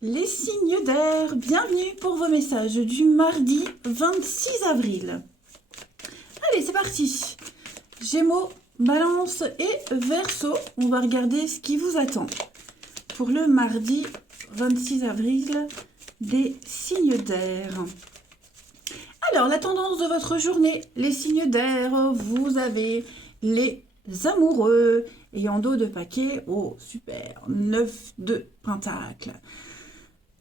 Les signes d'air, bienvenue pour vos messages du mardi 26 avril. Allez, c'est parti. Gémeaux, Balance et Verseau, on va regarder ce qui vous attend. Pour le mardi 26 avril, des signes d'air. Alors, la tendance de votre journée, les signes d'air, vous avez les amoureux et en dos de paquet, oh super, 9 de pentacle.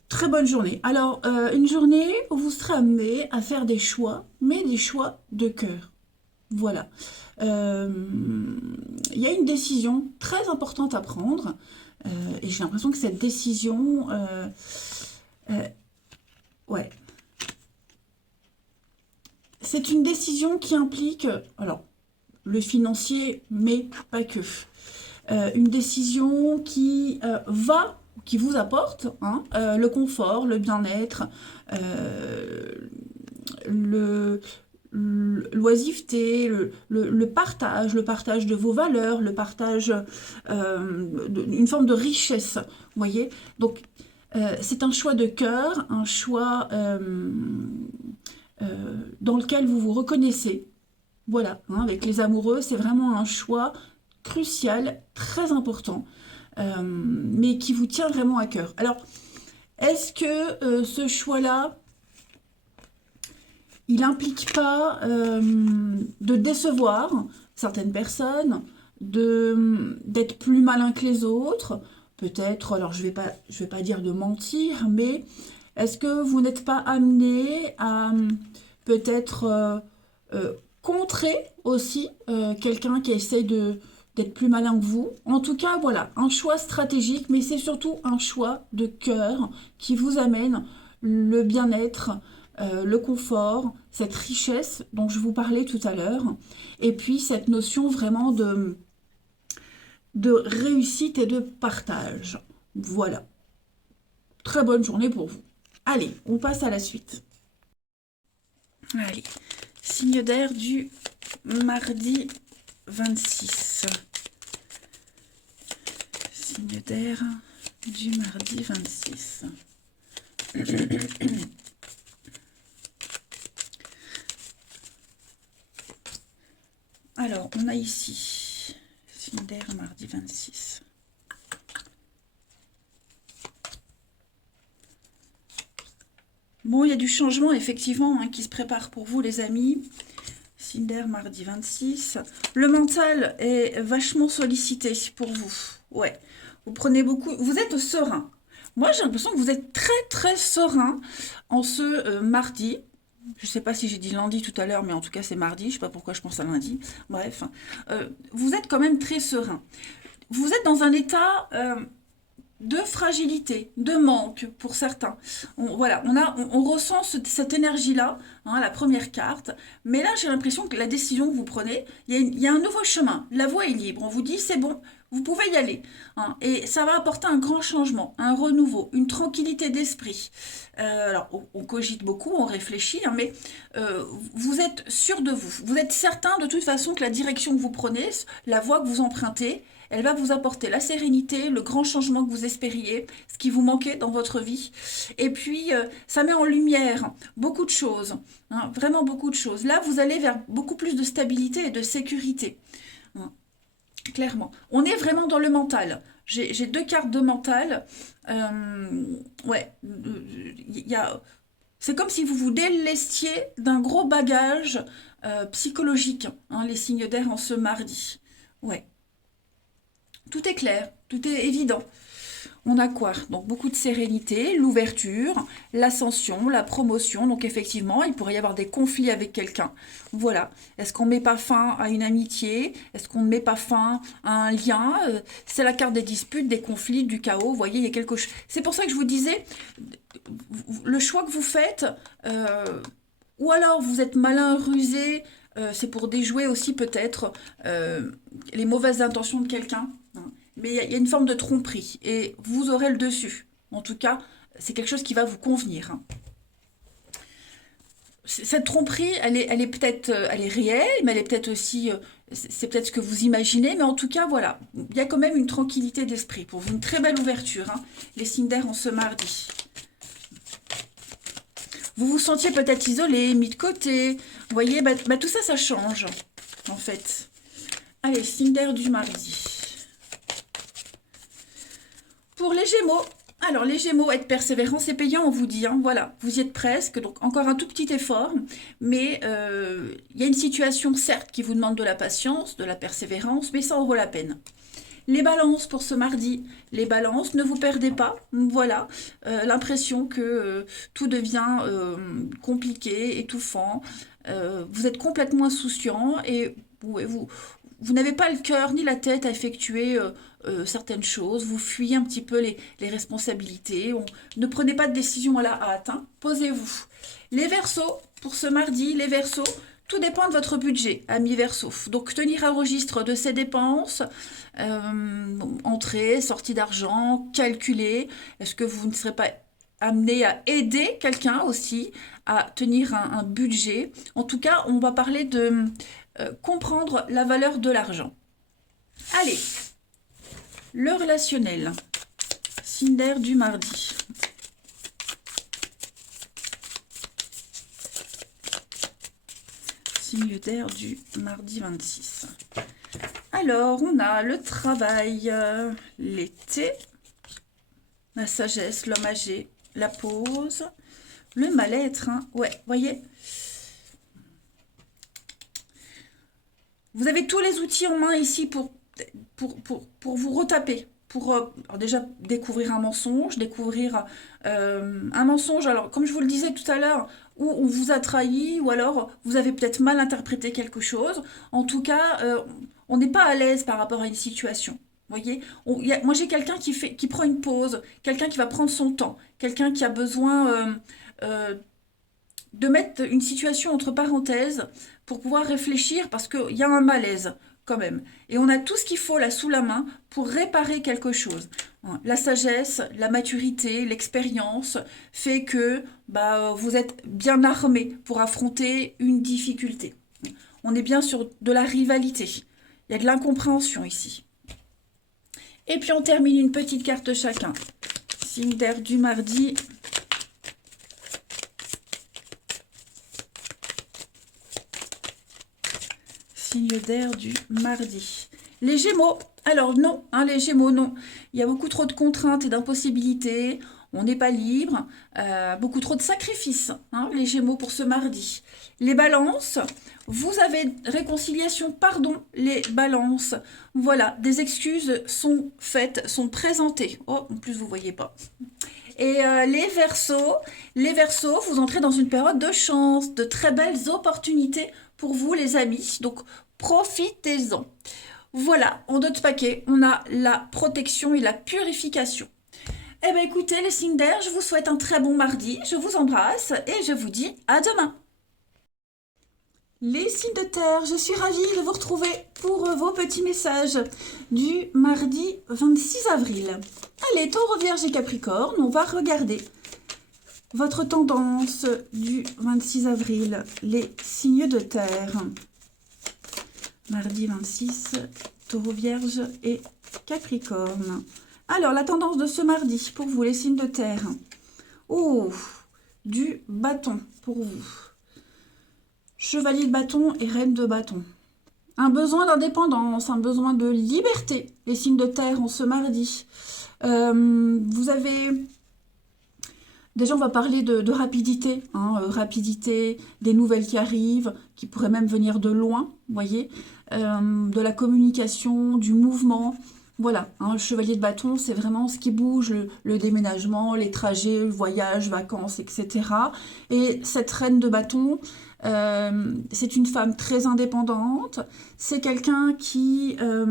Très bonne journée. Alors, une journée où vous serez amené à faire des choix, mais des choix de cœur. Voilà. Euh, Il y a une décision très importante à prendre, et j'ai l'impression que cette décision, euh, ouais, c'est une décision qui implique, alors, le financier, mais pas que. Une décision qui vous apporte hein, le confort, le bien-être, euh, le, l'oisiveté, le partage de vos valeurs, le partage, une forme de richesse, vous voyez. Donc, c'est un choix de cœur, un choix dans lequel vous vous reconnaissez. Voilà, hein, avec les amoureux, c'est vraiment un choix crucial, très important, mais qui vous tient vraiment à cœur. Alors, est-ce que ce choix-là, il n'implique pas de décevoir certaines personnes, d'être plus malin que les autres, peut-être, alors je vais pas dire de mentir, mais est-ce que vous n'êtes pas amené à peut-être contrer aussi quelqu'un qui essaye d'être plus malin que vous? En tout cas, voilà, un choix stratégique, mais c'est surtout un choix de cœur qui vous amène le bien-être, le confort, cette richesse dont je vous parlais tout à l'heure, et puis cette notion vraiment de réussite et de partage. Voilà. Très bonne journée pour vous. Allez, on passe à la suite. Allez, signe d'air du mardi 26. Signe d'air du mardi 26. Alors, on a ici signe d'air mardi 26. Bon, il y a du changement effectivement hein, qui se prépare pour vous les amis. Signe d'air mardi 26. Le mental est vachement sollicité pour vous. Ouais, vous prenez beaucoup. Vous êtes serein. Moi, j'ai l'impression que vous êtes très très serein en ce mardi. Je ne sais pas si j'ai dit lundi tout à l'heure, mais en tout cas c'est mardi. Je ne sais pas pourquoi je pense à lundi. Bref, vous êtes quand même très serein. Vous êtes dans un état de fragilité, de manque pour certains. Voilà, on ressent cette énergie-là, hein, la première carte, mais là j'ai l'impression que la décision que vous prenez, il y a un nouveau chemin, la voie est libre, on vous dit c'est bon, vous pouvez y aller, hein, et ça va apporter un grand changement, un renouveau, une tranquillité d'esprit. Alors on cogite beaucoup, on réfléchit, hein, mais vous êtes sûr de vous, vous êtes certain de toute façon que la direction que vous prenez, la voie que vous empruntez, elle va vous apporter la sérénité, le grand changement que vous espériez, ce qui vous manquait dans votre vie. Et puis, ça met en lumière beaucoup de choses, hein, vraiment beaucoup de choses. Là, vous allez vers beaucoup plus de stabilité et de sécurité, hein, clairement. On est vraiment dans le mental. J'ai deux cartes de mental. Ouais, il y a... C'est comme si vous vous délestiez d'un gros bagage psychologique, hein, les signes d'air en ce mardi. Ouais. Tout est clair, tout est évident. On a quoi? Donc beaucoup de sérénité, l'ouverture, l'ascension, la promotion. Donc effectivement, il pourrait y avoir des conflits avec quelqu'un. Voilà. Est-ce qu'on ne met pas fin à une amitié? Est-ce qu'on ne met pas fin à un lien? C'est la carte des disputes, des conflits, du chaos. Vous voyez, il y a quelque chose. C'est pour ça que je vous disais, le choix que vous faites, ou alors vous êtes malin, rusé, c'est pour déjouer aussi peut-être les mauvaises intentions de quelqu'un, hein. Mais il y a une forme de tromperie et vous aurez le dessus. En tout cas, c'est quelque chose qui va vous convenir, hein. cette tromperie, elle est peut-être, elle est réelle, mais elle est peut-être aussi, c'est peut-être ce que vous imaginez, mais en tout cas, voilà, il y a quand même une tranquillité d'esprit pour vous, une très belle ouverture, hein, les signes d'air en ce mardi. Vous vous sentiez peut-être isolé, mis de côté, vous voyez, tout ça, ça change, en fait. Allez, signe d'air du mardi. Pour les Gémeaux, alors les Gémeaux, être persévérant, c'est payant, on vous dit, hein, voilà, vous y êtes presque, donc encore un tout petit effort, mais il y a une situation, certes, qui vous demande de la patience, de la persévérance, mais ça en vaut la peine. Les balances pour ce mardi, les balances, ne vous perdez pas, voilà, l'impression que tout devient compliqué, étouffant, vous êtes complètement insouciant et vous n'avez pas le cœur ni la tête à effectuer certaines choses, vous fuyez un petit peu les responsabilités, ne prenez pas de décision à la hâte, hein, posez-vous. Les Verseaux, pour ce mardi, les Verseaux, tout dépend de votre budget, amis Verseaux. Donc tenir un registre de ses dépenses, entrée, sortie d'argent, calculer. Est-ce que vous ne serez pas amené à aider quelqu'un aussi à tenir un budget? En tout cas, on va parler de comprendre la valeur de l'argent. Allez, le relationnel. Signe d'air du mardi. Signe d'air du mardi 26. Alors, on a le travail, l'été, la sagesse, l'homme âgé, la pause, le mal-être. Hein. Ouais, voyez. Vous avez tous les outils en main ici pour vous retaper. Pour alors déjà découvrir un mensonge, un mensonge, alors comme je vous le disais tout à l'heure, où on vous a trahi, ou alors vous avez peut-être mal interprété quelque chose. En tout cas, on n'est pas à l'aise par rapport à une situation. Voyez, moi j'ai quelqu'un qui prend une pause, quelqu'un qui va prendre son temps, quelqu'un qui a besoin de mettre une situation entre parenthèses pour pouvoir réfléchir parce qu'il y a un malaise quand même. Et on a tout ce qu'il faut là sous la main pour réparer quelque chose. La sagesse, la maturité, l'expérience fait que vous êtes bien armé pour affronter une difficulté. On est bien sur de la rivalité. Il y a de l'incompréhension ici. Et puis on termine une petite carte chacun. Signe d'air du mardi. Signe d'air du mardi. Les Gémeaux, alors non, hein, les Gémeaux, non. Il y a beaucoup trop de contraintes et d'impossibilités. On n'est pas libre. Beaucoup trop de sacrifices, hein, les Gémeaux pour ce mardi. Les Balances, vous avez réconciliation, pardon, les Balances. Voilà, des excuses sont faites, sont présentées. Oh, en plus, vous ne voyez pas. Et les Verseaux, vous entrez dans une période de chance, de très belles opportunités pour vous, les amis. Donc, profitez-en. Voilà, en d'autres paquets, on a la protection et la purification. Eh bien, écoutez, les signes d'air, je vous souhaite un très bon mardi. Je vous embrasse et je vous dis à demain. Les signes de terre, je suis ravie de vous retrouver pour vos petits messages du mardi 26 avril. Allez, Taureau, Vierge et Capricorne, on va regarder votre tendance du 26 avril, les signes de terre. Mardi 26, Taureau, Vierge et Capricorne. Alors, la tendance de ce mardi pour vous, les signes de terre. Oh, du bâton pour vous. Chevalier de bâton et reine de bâton. Un besoin d'indépendance, un besoin de liberté, les signes de terre en ce mardi. Vous avez... Déjà, on va parler de rapidité, hein, rapidité, des nouvelles qui arrivent, qui pourraient même venir de loin, vous voyez, de la communication, du mouvement. Voilà, hein, le chevalier de bâton, c'est vraiment ce qui bouge, le déménagement, les trajets, le voyage, vacances, etc. Et cette reine de bâton, c'est une femme très indépendante, c'est quelqu'un qui a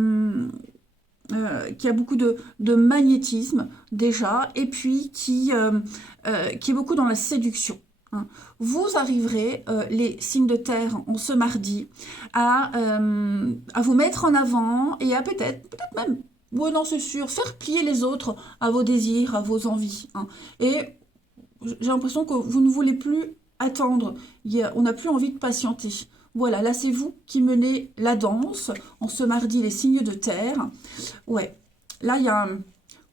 beaucoup de magnétisme déjà, et puis qui est beaucoup dans la séduction. Hein. Vous arriverez, les signes de terre en ce mardi, à vous mettre en avant et à peut-être même, ouais, non, c'est sûr, faire plier les autres à vos désirs, à vos envies. Hein. Et j'ai l'impression que vous ne voulez plus attendre, on n'a plus envie de patienter. Voilà, là c'est vous qui menez la danse. En ce mardi, les signes de terre. Ouais, là il y a un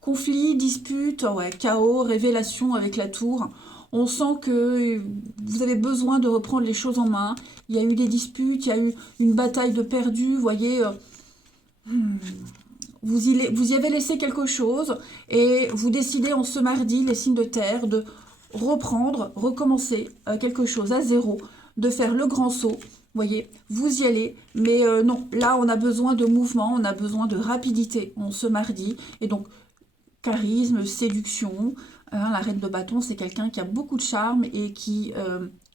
conflit, dispute, ouais, chaos, révélation avec la tour. On sent que vous avez besoin de reprendre les choses en main. Il y a eu des disputes, il y a eu une bataille de perdus, vous voyez. Vous y avez laissé quelque chose et vous décidez en ce mardi, les signes de terre, de reprendre, recommencer quelque chose à zéro, de faire le grand saut. Vous voyez, vous y allez, mais non, là on a besoin de mouvement, on a besoin de rapidité en ce mardi. Et donc, charisme, séduction, la reine de bâton, c'est quelqu'un qui a beaucoup de charme et qui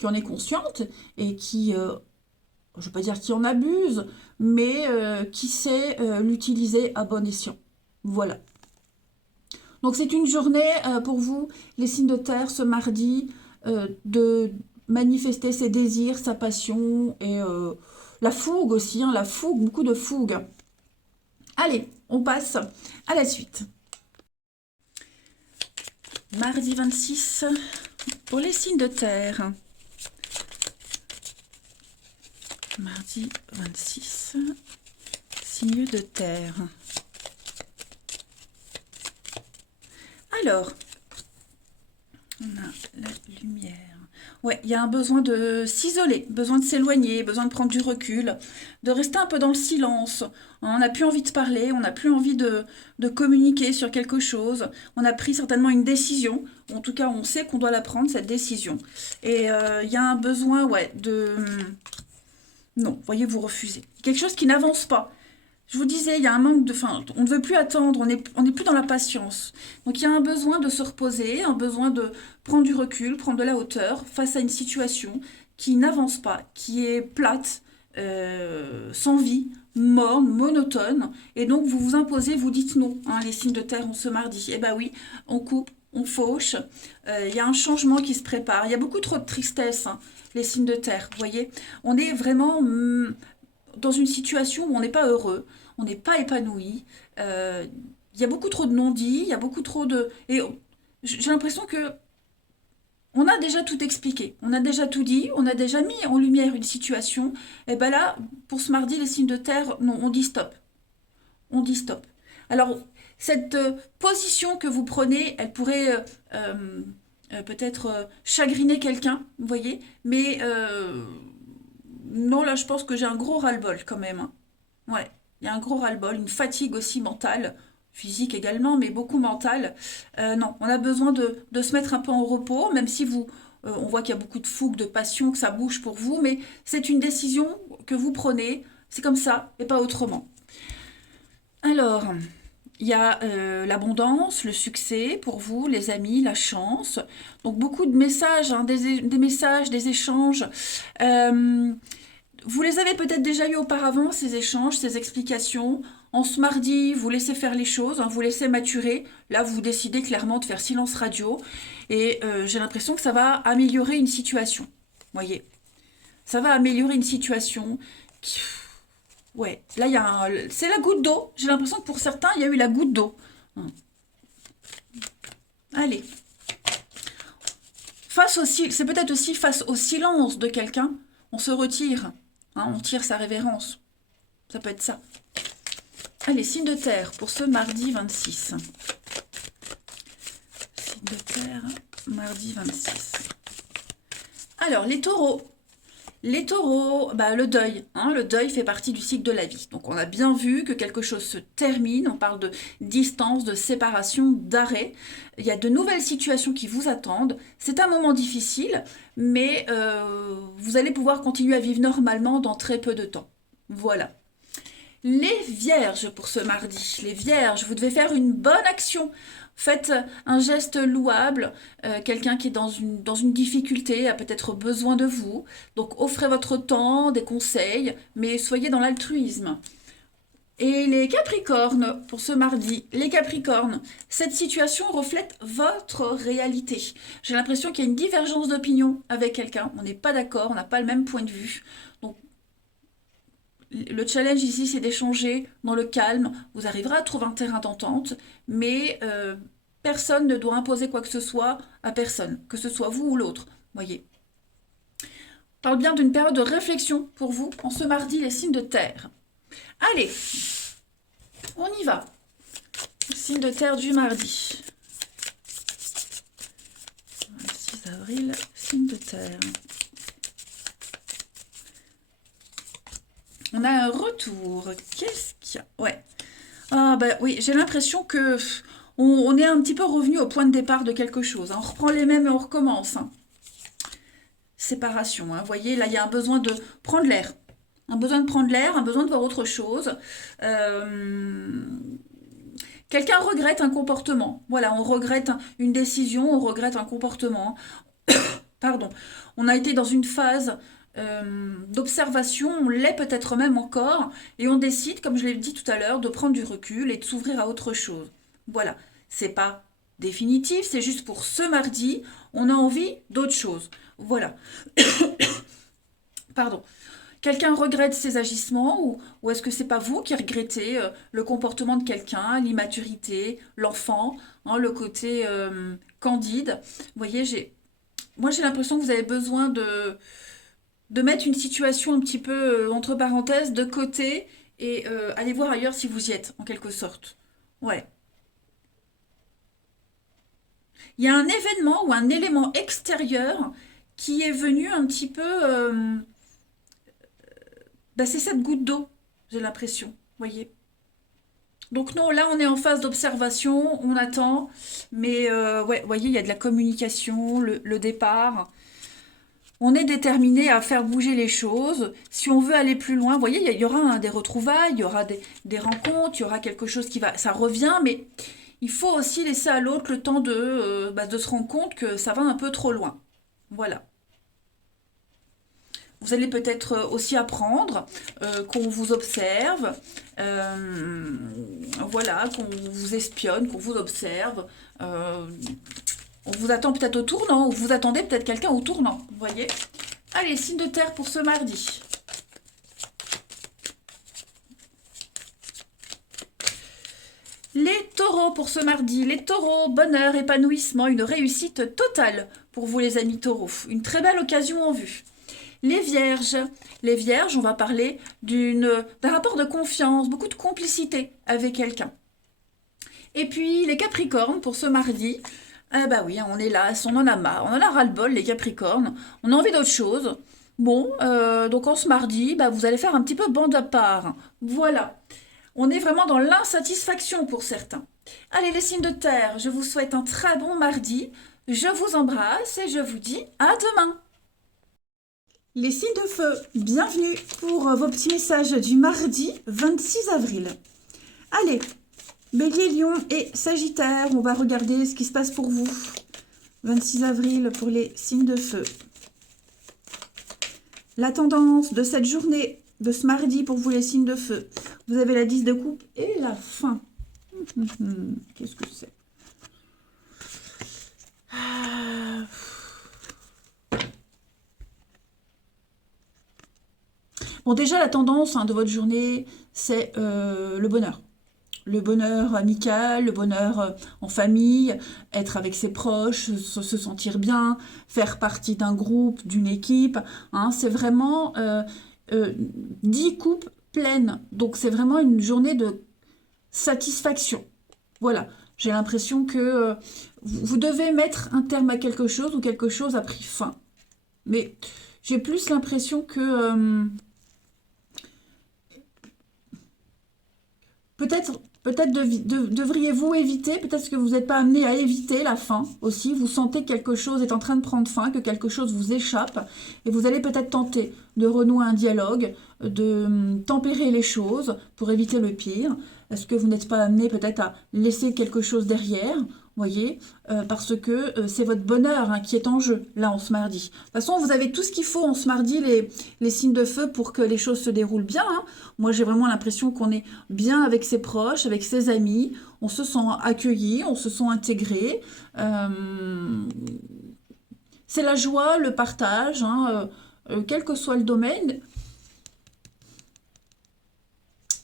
en est consciente et qui, je ne veux pas dire qui en abuse, mais qui sait l'utiliser à bon escient. Voilà. Donc c'est une journée pour vous, les signes de terre, ce mardi, de manifester ses désirs, sa passion et la fougue aussi, hein, la fougue, beaucoup de fougue. Allez, on passe à la suite. Mardi 26, pour les signes de terre. Mardi 26, signe de terre. Alors, on a la lumière. Ouais, il y a un besoin de s'isoler, besoin de s'éloigner, besoin de prendre du recul, de rester un peu dans le silence. On n'a plus envie de parler, on n'a plus envie de communiquer sur quelque chose. On a pris certainement une décision. En tout cas, on sait qu'on doit la prendre, cette décision. Et il y a un besoin, ouais, de... Non, voyez, vous refusez. Quelque chose qui n'avance pas. Je vous disais, il y a un manque de... Enfin, on ne veut plus attendre, on n'est plus dans la patience. Donc il y a un besoin de se reposer, un besoin de prendre du recul, prendre de la hauteur face à une situation qui n'avance pas, qui est plate, sans vie, morne, monotone. Et donc vous vous imposez, vous dites non, hein, les signes de terre en ce mardi. Eh ben oui, on coupe, on fauche. Il y a un changement qui se prépare. Il y a beaucoup trop de tristesse, hein, les signes de terre, vous voyez. On est vraiment dans une situation où on n'est pas heureux, on n'est pas épanoui. Il y a beaucoup trop de non-dits, il y a beaucoup trop de... Et j'ai l'impression que on a déjà tout expliqué, on a déjà tout dit, on a déjà mis en lumière une situation. Et ben là, pour ce mardi, les signes de terre, non, on dit stop. On dit stop. Alors, cette position que vous prenez, elle pourrait peut-être chagriner quelqu'un, vous voyez, mais non, là, je pense que j'ai un gros ras-le-bol quand même, hein. Ouais, il y a un gros ras-le-bol, une fatigue aussi mentale, physique également, mais beaucoup mentale. Non, on a besoin de se mettre un peu en repos, même si on voit qu'il y a beaucoup de fougue, de passion, que ça bouge pour vous, mais c'est une décision que vous prenez, c'est comme ça et pas autrement. Alors, il y a l'abondance, le succès pour vous, les amis, la chance. Donc beaucoup de messages, hein, des messages, des échanges. Euh, Vous les avez peut-être déjà eu auparavant, ces échanges, ces explications. En ce mardi, vous laissez faire les choses, hein, vous laissez maturer. Là, vous décidez clairement de faire silence radio. Et j'ai l'impression que ça va améliorer une situation. Voyez, ça va améliorer une situation. Ouais, là, c'est la goutte d'eau. J'ai l'impression que pour certains, il y a eu la goutte d'eau. Allez. C'est peut-être aussi face au silence de quelqu'un. On se retire. Hein, on tire sa révérence. Ça peut être ça. Allez, signe de terre pour ce mardi 26. Signe de terre, mardi 26. Alors, les taureaux. Les taureaux, bah, le deuil. Hein, le deuil fait partie du cycle de la vie. Donc, on a bien vu que quelque chose se termine. On parle de distance, de séparation, d'arrêt. Il y a de nouvelles situations qui vous attendent. C'est un moment difficile, mais vous allez pouvoir continuer à vivre normalement dans très peu de temps. Voilà. Les vierges pour ce mardi. Les vierges, vous devez faire une bonne action. Faites un geste louable. Quelqu'un qui est dans une difficulté a peut-être besoin de vous. Donc offrez votre temps, des conseils, mais soyez dans l'altruisme. Et les Capricornes, pour ce mardi, les Capricornes, cette situation reflète votre réalité. J'ai l'impression qu'il y a une divergence d'opinion avec quelqu'un. On n'est pas d'accord, on n'a pas le même point de vue. Donc le challenge ici, c'est d'échanger dans le calme. Vous arriverez à trouver un terrain d'entente, mais personne ne doit imposer quoi que ce soit à personne, que ce soit vous ou l'autre. Voyez. Parle bien d'une période de réflexion pour vous en ce mardi, les signes de terre. Allez, on y va. Signe de terre du mardi. 6 avril, signe de terre. On a un retour. Qu'est-ce qu'il y a? Ouais. Ah bah oui, j'ai l'impression que on est un petit peu revenu au point de départ de quelque chose, hein. On reprend les mêmes et on recommence, hein. Séparation, hein. Vous voyez, là, il y a un besoin de prendre l'air. Un besoin de prendre l'air, un besoin de voir autre chose. Quelqu'un regrette un comportement. Voilà, on regrette une décision, on regrette un comportement. Pardon. On a été dans une phase d'observation, on l'est peut-être même encore, et on décide, comme je l'ai dit tout à l'heure, de prendre du recul et de s'ouvrir à autre chose. Voilà, c'est pas définitif, c'est juste pour ce mardi, on a envie d'autre chose. Voilà. Pardon. Quelqu'un regrette ses agissements ou est-ce que c'est pas vous qui regrettez le comportement de quelqu'un, l'immaturité, l'enfant, hein, le côté candide. Vous voyez, moi j'ai l'impression que vous avez besoin de mettre une situation un petit peu entre parenthèses de côté et aller voir ailleurs si vous y êtes, en quelque sorte. Ouais. Il y a un événement ou un élément extérieur qui est venu un petit peu... bah, c'est cette goutte d'eau, j'ai l'impression. Voyez. Donc non, là on est en phase d'observation, on attend, mais ouais, voyez, il y a de la communication, le départ. On est déterminé à faire bouger les choses. Si on veut aller plus loin, vous voyez, il y aura des retrouvailles, il y aura des rencontres, il y aura quelque chose qui va... Ça revient, mais il faut aussi laisser à l'autre le temps de se rendre compte que ça va un peu trop loin. Voilà. Vous allez peut-être aussi apprendre qu'on vous observe, euh, voilà, qu'on vous espionne, qu'on vous observe. On vous attend peut-être au tournant, ou vous attendez peut-être quelqu'un au tournant, vous voyez. Allez, signe de terre pour ce mardi. Les taureaux pour ce mardi. Les taureaux, bonheur, épanouissement, une réussite totale pour vous les amis taureaux. Une très belle occasion en vue. Les vierges. Les vierges, on va parler d'un rapport de confiance, beaucoup de complicité avec quelqu'un. Et puis les capricornes pour ce mardi. Ah bah oui, on est là, on en a marre, on en a ras-le-bol les capricornes. On a envie d'autre chose. Bon, donc en ce mardi, bah, vous allez faire un petit peu bande à part. Voilà. On est vraiment dans l'insatisfaction pour certains. Allez les signes de terre, je vous souhaite un très bon mardi. Je vous embrasse et je vous dis à demain. Les signes de feu, bienvenue pour vos petits messages du mardi 26 avril. Allez, Bélier, Lion et Sagittaire, on va regarder ce qui se passe pour vous. 26 avril pour les signes de feu. La tendance de cette journée, de ce mardi pour vous les signes de feu. Vous avez la 10 de coupe et la fin. Qu'est-ce que c'est? Bon, déjà, la tendance de votre journée, c'est le bonheur. Le bonheur amical, le bonheur en famille, être avec ses proches, se sentir bien, faire partie d'un groupe, d'une équipe. Hein, c'est vraiment 10 coupes pleines. Donc, c'est vraiment une journée de satisfaction. Voilà. J'ai l'impression que vous devez mettre un terme à quelque chose ou quelque chose a pris fin. Mais j'ai plus l'impression que... peut-être devriez-vous éviter, peut-être que vous n'êtes pas amené à éviter la fin aussi. Vous sentez que quelque chose est en train de prendre fin, que quelque chose vous échappe. Et vous allez peut-être tenter de renouer un dialogue, de tempérer les choses pour éviter le pire. Est-ce que vous n'êtes pas amené peut-être à laisser quelque chose derrière, voyez, parce que c'est votre bonheur qui est en jeu, là, en ce mardi. De toute façon, vous avez tout ce qu'il faut en ce mardi, les signes de feu, pour que les choses se déroulent bien. Moi, j'ai vraiment l'impression qu'on est bien avec ses proches, avec ses amis, on se sent accueilli, on se sent intégré. C'est la joie, le partage, quel que soit le domaine.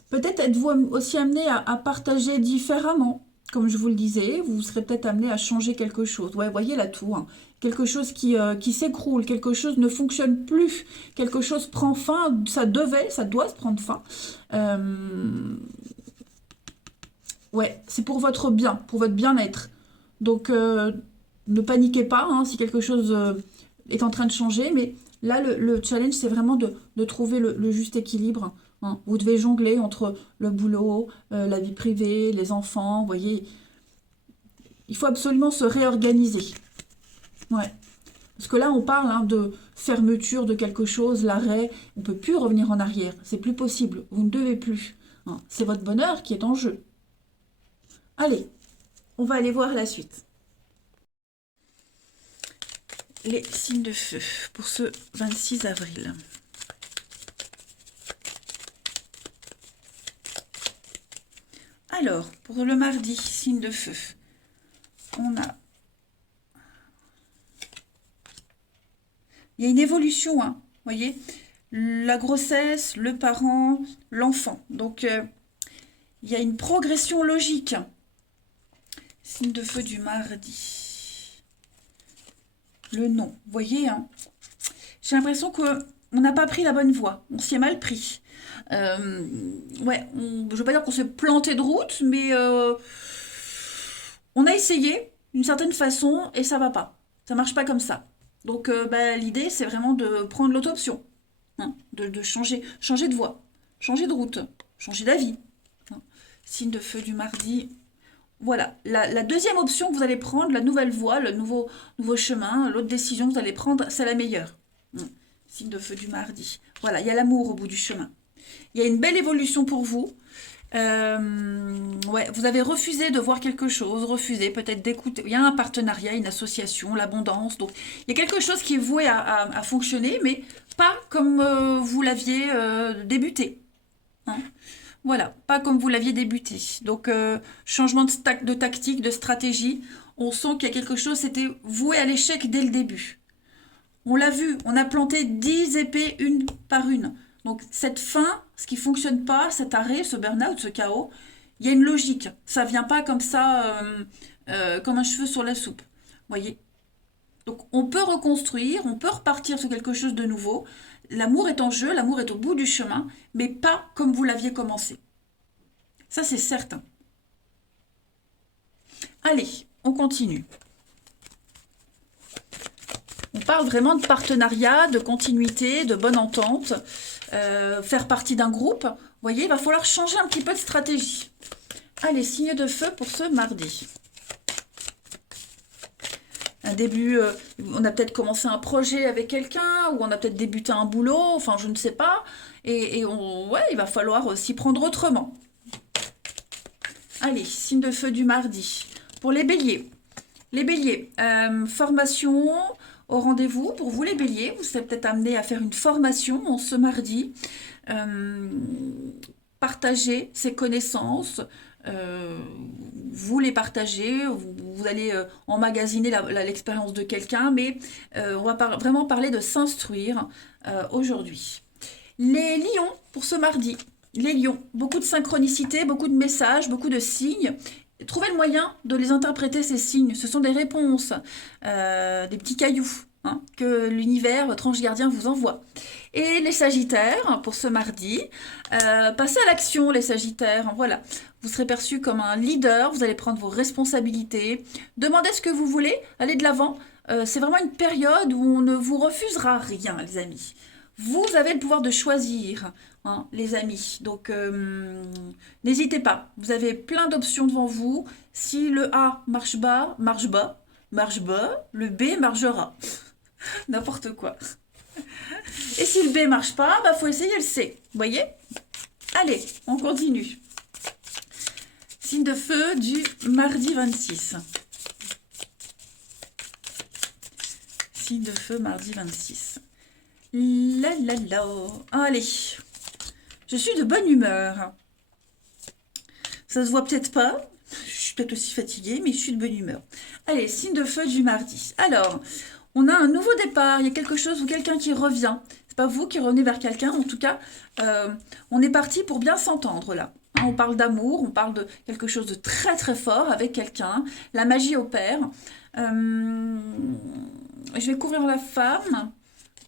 Peut-être êtes-vous aussi amené à partager différemment, comme je vous le disais, vous serez peut-être amené à changer quelque chose. Ouais, voyez la tour, hein. Quelque chose qui s'écroule, quelque chose ne fonctionne plus, quelque chose prend fin, ça doit se prendre fin. Ouais, c'est pour votre bien, pour votre bien-être. Donc, ne paniquez pas hein, si quelque chose est en train de changer, mais là, le challenge, c'est vraiment de trouver le juste équilibre, hein. Vous devez jongler entre le boulot, la vie privée, les enfants, vous voyez. Il faut absolument se réorganiser. Ouais. Parce que là, on parle hein, de fermeture de quelque chose, l'arrêt. On ne peut plus revenir en arrière. C'est plus possible. Vous ne devez plus, hein. C'est votre bonheur qui est en jeu. Allez, on va aller voir la suite. Les signes de feu pour ce 26 avril. Alors, pour le mardi, signe de feu, on a... Il y a une évolution, hein, vous voyez, la grossesse, le parent, l'enfant. Donc, il y a une progression logique. Signe de feu du mardi. Le nom, vous voyez, hein, j'ai l'impression qu'on n'a pas pris la bonne voie, on s'y est mal pris. Ouais, je ne veux pas dire qu'on s'est planté de route, mais on a essayé d'une certaine façon et ça va pas. Ça marche pas comme ça. Donc bah, l'idée, c'est vraiment de prendre l'autre option, hein, de changer de voie, changer de route, changer d'avis, hein. Signe de feu du mardi. Voilà, la deuxième option que vous allez prendre, la nouvelle voie, le nouveau chemin, l'autre décision que vous allez prendre, c'est la meilleure. Signe de feu du mardi. Voilà, il y a l'amour au bout du chemin. Il y a une belle évolution pour vous. Ouais, vous avez refusé de voir quelque chose, refusé peut-être d'écouter. Il y a un partenariat, une association, l'abondance. Donc, il y a quelque chose qui est voué à fonctionner, mais pas comme vous l'aviez débuté, hein. Voilà, pas comme vous l'aviez débuté. Donc, changement de tactique, de stratégie. On sent qu'il y a quelque chose, c'était voué à l'échec dès le début. On l'a vu, on a planté 10 épées une par une. Donc cette fin, ce qui ne fonctionne pas, cet arrêt, ce burn-out, ce chaos, il y a une logique. Ça ne vient pas comme ça, comme un cheveu sur la soupe. Voyez. Donc on peut reconstruire, on peut repartir sur quelque chose de nouveau. L'amour est en jeu, l'amour est au bout du chemin, mais pas comme vous l'aviez commencé. Ça c'est certain. Allez, on continue. On parle vraiment de partenariat, de continuité, de bonne entente, faire partie d'un groupe. Vous voyez, il va falloir changer un petit peu de stratégie. Allez, signe de feu pour ce mardi. Un début, on a peut-être commencé un projet avec quelqu'un, ou on a peut-être débuté un boulot, enfin je ne sais pas. Et ouais, il va falloir s'y prendre autrement. Allez, signe de feu du mardi. Pour les béliers. Les béliers, formation au rendez-vous. Pour vous les béliers, vous serez peut-être amené à faire une formation ce mardi. Partager ses connaissances, vous les partagez, vous allez emmagasiner l'expérience de quelqu'un, mais on va vraiment parler de s'instruire aujourd'hui. Les lions, pour ce mardi, les lions, beaucoup de synchronicité, beaucoup de messages, beaucoup de signes. Trouvez le moyen de les interpréter, ces signes. Ce sont des réponses, des petits cailloux, hein, que l'univers, votre ange gardien vous envoie. Et les sagittaires, pour ce mardi, passez à l'action, les sagittaires. Voilà, vous serez perçu comme un leader, vous allez prendre vos responsabilités, demandez ce que vous voulez, allez de l'avant. C'est vraiment une période où on ne vous refusera rien, les amis. Vous avez le pouvoir de choisir, hein, les amis. Donc, n'hésitez pas. Vous avez plein d'options devant vous. Si le A marche bas, marche bas, le B marchera. N'importe quoi. Et si le B marche pas, bah faut essayer le C. Vous voyez? Allez, on continue. Signe de feu du mardi 26. Signe de feu mardi 26. La la la. Allez, je suis de bonne humeur. Ça se voit peut-être pas. Je suis peut-être aussi fatiguée, mais je suis de bonne humeur. Allez, signe de feu du mardi. Alors, on a un nouveau départ. Il y a quelque chose ou quelqu'un qui revient. C'est pas vous qui revenez vers quelqu'un. En tout cas, on est parti pour bien s'entendre là, hein. On parle d'amour, on parle de quelque chose de très très fort avec quelqu'un. La magie opère. Je vais couvrir la femme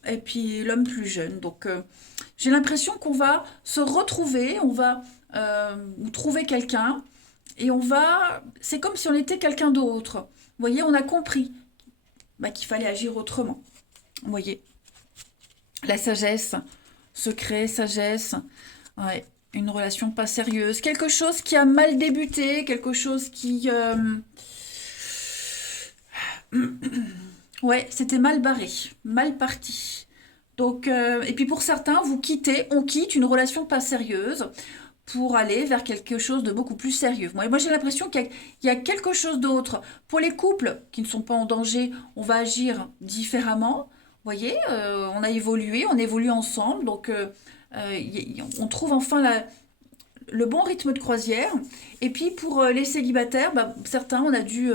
et puis l'homme plus jeune. Donc j'ai l'impression qu'on va se retrouver, on va trouver quelqu'un et on va... C'est comme si on était quelqu'un d'autre. Vous voyez, on a compris qu'il fallait agir autrement. Vous voyez, la sagesse, secret, sagesse, ouais, une relation pas sérieuse, quelque chose qui a mal débuté, quelque chose qui... ouais, c'était mal barré, mal parti. Donc, et puis pour certains, on quitte une relation pas sérieuse pour aller vers quelque chose de beaucoup plus sérieux. Moi j'ai l'impression qu'il y a quelque chose d'autre. Pour les couples qui ne sont pas en danger, on va agir différemment. Vous voyez, on a évolué, on évolue ensemble, donc on trouve enfin le bon rythme de croisière. Et puis pour les célibataires, certains, on a dû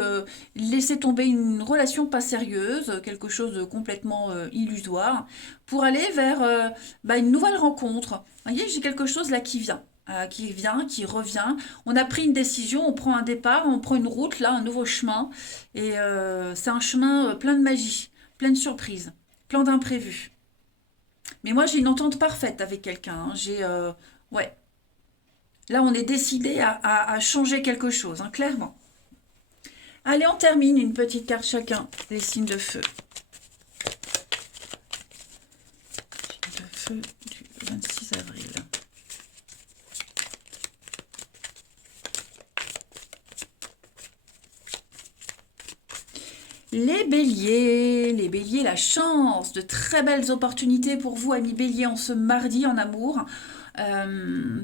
laisser tomber une relation pas sérieuse, quelque chose de complètement illusoire, pour aller vers une nouvelle rencontre. Vous voyez, j'ai quelque chose là qui vient, qui revient. On a pris une décision, on prend un départ, on prend une route, là, un nouveau chemin. Et c'est un chemin plein de magie, plein de surprises, plein d'imprévus. Mais moi, j'ai une entente parfaite avec quelqu'un, hein. Ouais. Là, on est décidé à changer quelque chose, hein, clairement. Allez, on termine une petite carte chacun, les signes de feu. Signes de feu du 26 avril. Les béliers, la chance, de très belles opportunités pour vous, amis béliers, en ce mardi en amour.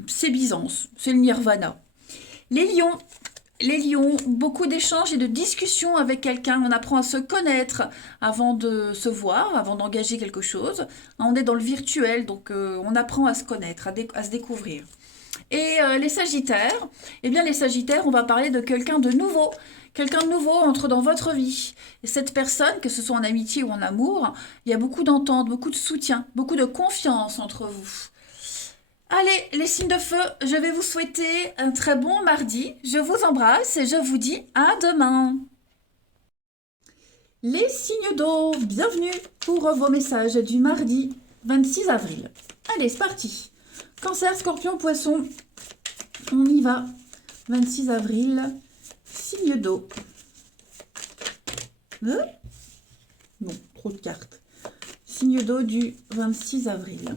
C'est Byzance, c'est le nirvana. Les lions, beaucoup d'échanges et de discussions avec quelqu'un. On apprend à se connaître avant de se voir, avant d'engager quelque chose. On est dans le virtuel, donc on apprend à se connaître, à se découvrir. Et les sagittaires, eh bien les sagittaires, on va parler de quelqu'un de nouveau. Quelqu'un de nouveau entre dans votre vie. Et cette personne, que ce soit en amitié ou en amour, il y a beaucoup d'entente, beaucoup de soutien, beaucoup de confiance entre vous. Allez, les signes de feu, je vais vous souhaiter un très bon mardi. Je vous embrasse et je vous dis à demain. Les signes d'eau, bienvenue pour vos messages du mardi 26 avril. Allez, c'est parti. Cancer, Scorpion, Poisson, on y va. 26 avril, signe d'eau. Non, trop de cartes. Signe d'eau du 26 avril.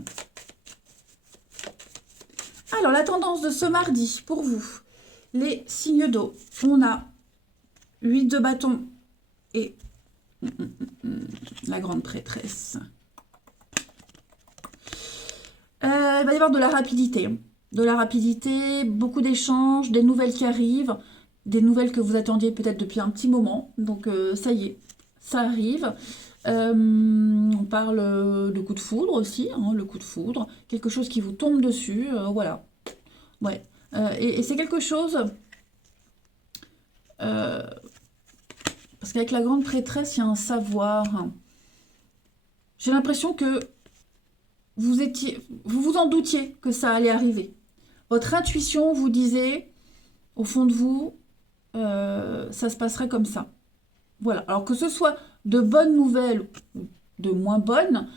Alors, la tendance de ce mardi, pour vous, les signes d'eau. On a 8 de bâton et la grande prêtresse. Il va y avoir de la rapidité. De la rapidité, beaucoup d'échanges, des nouvelles qui arrivent, des nouvelles que vous attendiez peut-être depuis un petit moment. Donc, ça y est, ça arrive. On parle de coup de foudre aussi, hein, le coup de foudre, quelque chose qui vous tombe dessus, voilà. Ouais. Et c'est quelque chose, parce qu'avec la grande prêtresse, il y a un savoir. J'ai l'impression que vous vous en doutiez que ça allait arriver. Votre intuition vous disait, au fond de vous, ça se passerait comme ça. Voilà. Alors que ce soit de bonnes nouvelles ou de moins bonnes,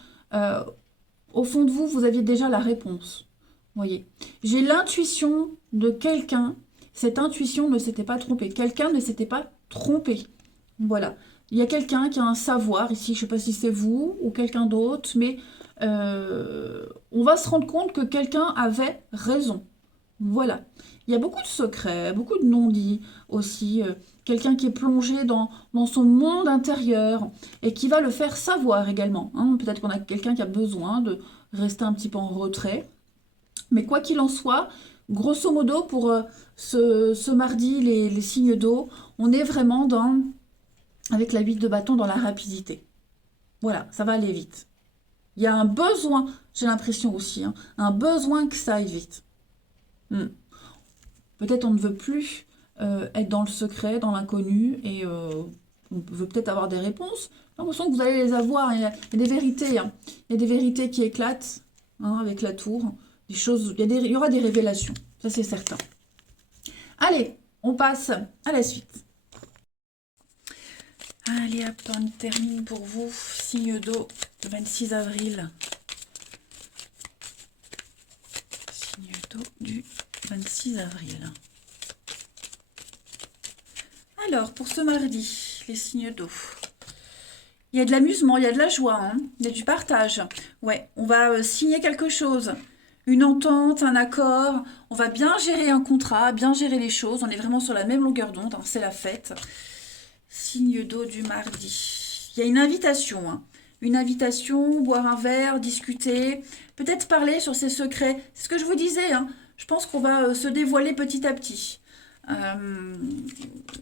au fond de vous, vous aviez déjà la réponse. Voyez. J'ai l'intuition de quelqu'un. Cette intuition ne s'était pas trompée. Quelqu'un ne s'était pas trompé. Voilà. Il y a quelqu'un qui a un savoir ici. Je ne sais pas si c'est vous ou quelqu'un d'autre, mais on va se rendre compte que quelqu'un avait raison. Voilà. Il y a beaucoup de secrets, beaucoup de non-dits aussi. Quelqu'un qui est plongé dans son monde intérieur et qui va le faire savoir également. Hein. Peut-être qu'on a quelqu'un qui a besoin de rester un petit peu en retrait. Mais quoi qu'il en soit, grosso modo, pour ce mardi, les signes d'eau, on est vraiment avec la 8 de bâton, dans la rapidité. Voilà, ça va aller vite. Il y a un besoin, j'ai l'impression aussi, hein, un besoin que ça aille vite. Peut-être on ne veut plus être dans le secret, dans l'inconnu, et on veut peut-être avoir des réponses. J'ai l'impression que vous allez les avoir. Il y a des vérités, hein. Il y a des vérités qui éclatent, hein, avec la tour. Des choses, il y aura des révélations, ça c'est certain. Allez, on passe à la suite. Allez, hop, on termine pour vous. Signe d'eau, 26 avril. Signe d'eau du 26 avril. Alors, pour ce mardi, les signes d'eau. Il y a de l'amusement, il y a de la joie, hein, il y a du partage. Ouais, on va signer quelque chose. Une entente, un accord. On va bien gérer un contrat, bien gérer les choses. On est vraiment sur la même longueur d'onde, hein, c'est la fête. Signe d'eau du mardi. Il y a une invitation, hein. Une invitation, boire un verre, discuter, peut-être parler sur ses secrets. C'est ce que je vous disais, hein. Je pense qu'on va se dévoiler petit à petit.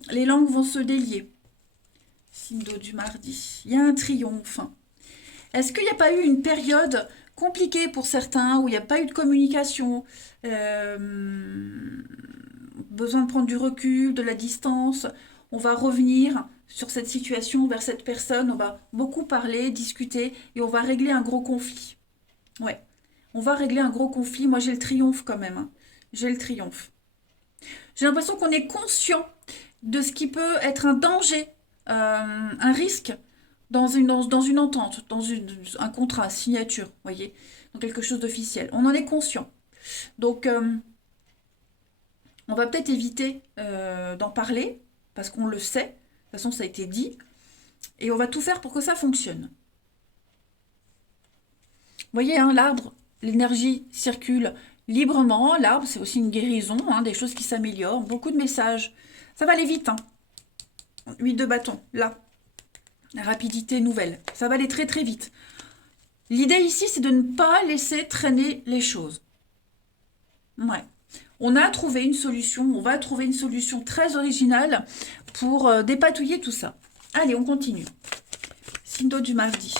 Les langues vont se délier. Signe d'eau du mardi. Il y a un triomphe. Est-ce qu'il n'y a pas eu une période compliquée pour certains où il n'y a pas eu de communication, besoin de prendre du recul, de la distance? On va revenir sur cette situation, vers cette personne, on va beaucoup parler, discuter et on va régler un gros conflit. Ouais, on va régler un gros conflit. Moi j'ai le triomphe quand même, hein. J'ai le triomphe. J'ai l'impression qu'on est conscient de ce qui peut être un danger, un risque dans une entente, un contrat, signature, vous voyez, dans quelque chose d'officiel. On en est conscient. Donc, on va peut-être éviter d'en parler, parce qu'on le sait. De toute façon, ça a été dit. Et on va tout faire pour que ça fonctionne. Vous voyez, hein, l'arbre, l'énergie circule librement. L'arbre, c'est aussi une guérison, hein, des choses qui s'améliorent. Beaucoup de messages. Ça va aller vite, hein. 8 de bâton, là. La rapidité nouvelle. Ça va aller très très vite. L'idée ici, c'est de ne pas laisser traîner les choses. Ouais. On a trouvé une solution, on va trouver une solution très originale pour dépatouiller tout ça. Allez, on continue. Signe d'eau du mardi.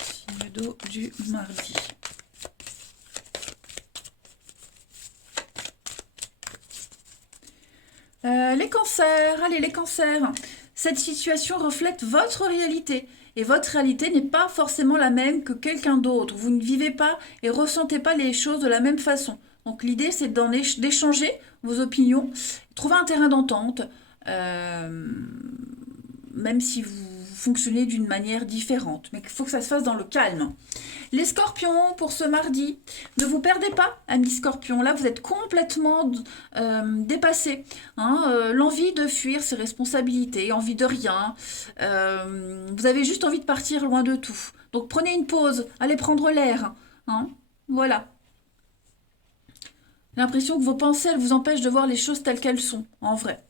Signe d'eau du mardi. Les cancers, allez les cancers. Cette situation reflète votre réalité. Et votre réalité n'est pas forcément la même que quelqu'un d'autre. Vous ne vivez pas et ressentez pas les choses de la même façon. Donc l'idée, c'est d'échanger vos opinions, trouver un terrain d'entente, euh, même si vous fonctionnez d'une manière différente. Mais il faut que ça se fasse dans le calme. Les scorpions, pour ce mardi, ne vous perdez pas, amis scorpions. Là, vous êtes complètement dépassés. Hein, l'envie de fuir ses responsabilités, envie de rien. Vous avez juste envie de partir loin de tout. Donc, prenez une pause, allez prendre l'air. Hein, voilà. J'ai l'impression que vos pensées, elles vous empêchent de voir les choses telles qu'elles sont, en vrai.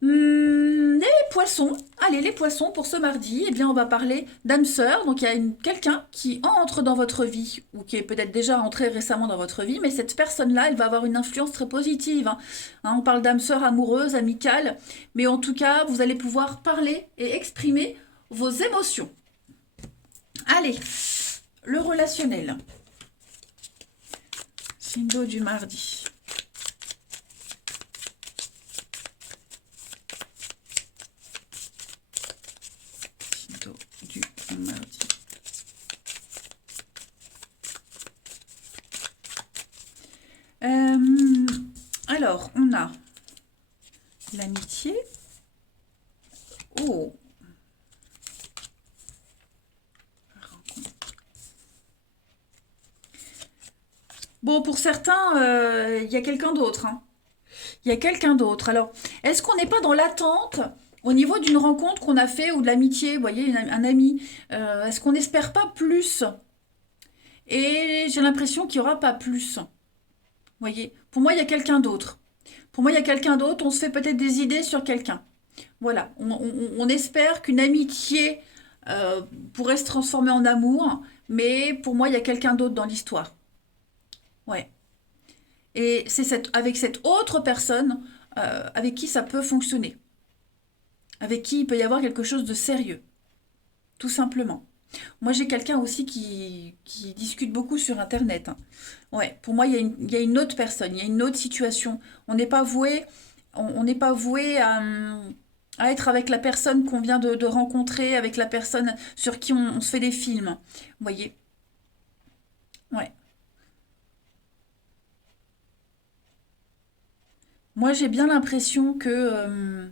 Les poissons, allez les poissons pour ce mardi, eh bien on va parler d'âme sœur, donc il y a quelqu'un qui entre dans votre vie, ou qui est peut-être déjà entré récemment dans votre vie, mais cette personne-là, elle va avoir une influence très positive, hein. Hein, on parle d'âme sœur amoureuse, amicale, mais en tout cas, vous allez pouvoir parler et exprimer vos émotions. Allez, le relationnel. Signe d'eau du mardi. Du mardi. Alors, on a l'amitié. Oh. Bon, pour certains, il y a quelqu'un d'autre, hein. Il y a quelqu'un d'autre. Alors, est-ce qu'on n'est pas dans l'attente au niveau d'une rencontre qu'on a fait ou de l'amitié, vous voyez, un ami, est-ce qu'on n'espère pas plus? Et j'ai l'impression qu'il n'y aura pas plus. Vous voyez, pour moi, il y a quelqu'un d'autre. Pour moi, il y a quelqu'un d'autre. On se fait peut-être des idées sur quelqu'un. Voilà, on espère qu'une amitié pourrait se transformer en amour, mais pour moi, il y a quelqu'un d'autre dans l'histoire. Ouais. Et c'est avec cette autre personne avec qui ça peut fonctionner, avec qui il peut y avoir quelque chose de sérieux, tout simplement. Moi, j'ai quelqu'un aussi qui discute beaucoup sur Internet, hein. Ouais, pour moi, il y a une autre personne, il y a une autre situation. On n'est pas voué, on n'est pas voué à être avec la personne qu'on vient de rencontrer, avec la personne sur qui on se fait des films. Vous voyez? Ouais. Moi, j'ai bien l'impression que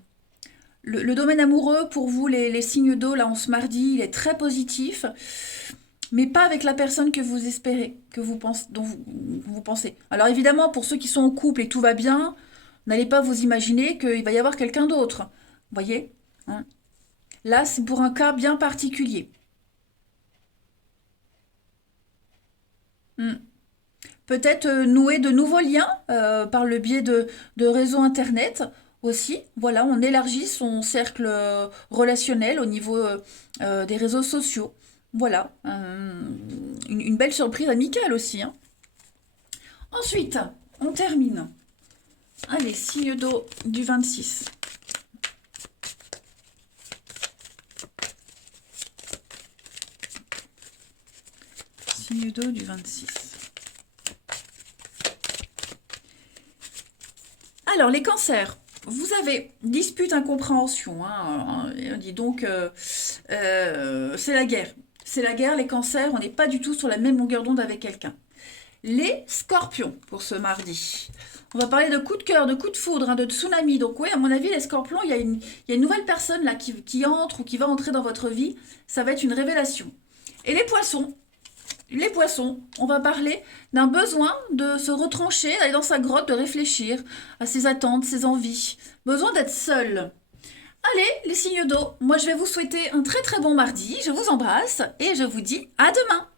le domaine amoureux, pour vous, les signes d'eau, là, en ce mardi, il est très positif, mais pas avec la personne que vous espérez, que vous pensez, dont vous pensez. Alors évidemment, pour ceux qui sont en couple et tout va bien, n'allez pas vous imaginer qu'il va y avoir quelqu'un d'autre. Vous voyez, hein. Là, c'est pour un cas bien particulier. Hmm. Peut-être nouer de nouveaux liens par le biais de réseaux Internet aussi. Voilà, on élargit son cercle relationnel au niveau des réseaux sociaux. Voilà, une belle surprise amicale aussi, hein. Ensuite, on termine. Allez, signe d'eau du 26. Signe d'eau du 26. Alors, les cancers. Vous avez dispute, incompréhension, hein, dis donc, c'est la guerre. C'est la guerre, les cancers, on n'est pas du tout sur la même longueur d'onde avec quelqu'un. Les scorpions, pour ce mardi. On va parler de coup de cœur, de coup de foudre, hein, de tsunami. Donc oui, à mon avis, les scorpions, il y a une nouvelle personne là qui entre ou qui va entrer dans votre vie. Ça va être une révélation. Et les poissons, on va parler d'un besoin de se retrancher, d'aller dans sa grotte, de réfléchir à ses attentes, ses envies. Besoin d'être seul. Allez, les signes d'eau, moi je vais vous souhaiter un très très bon mardi. Je vous embrasse et je vous dis à demain.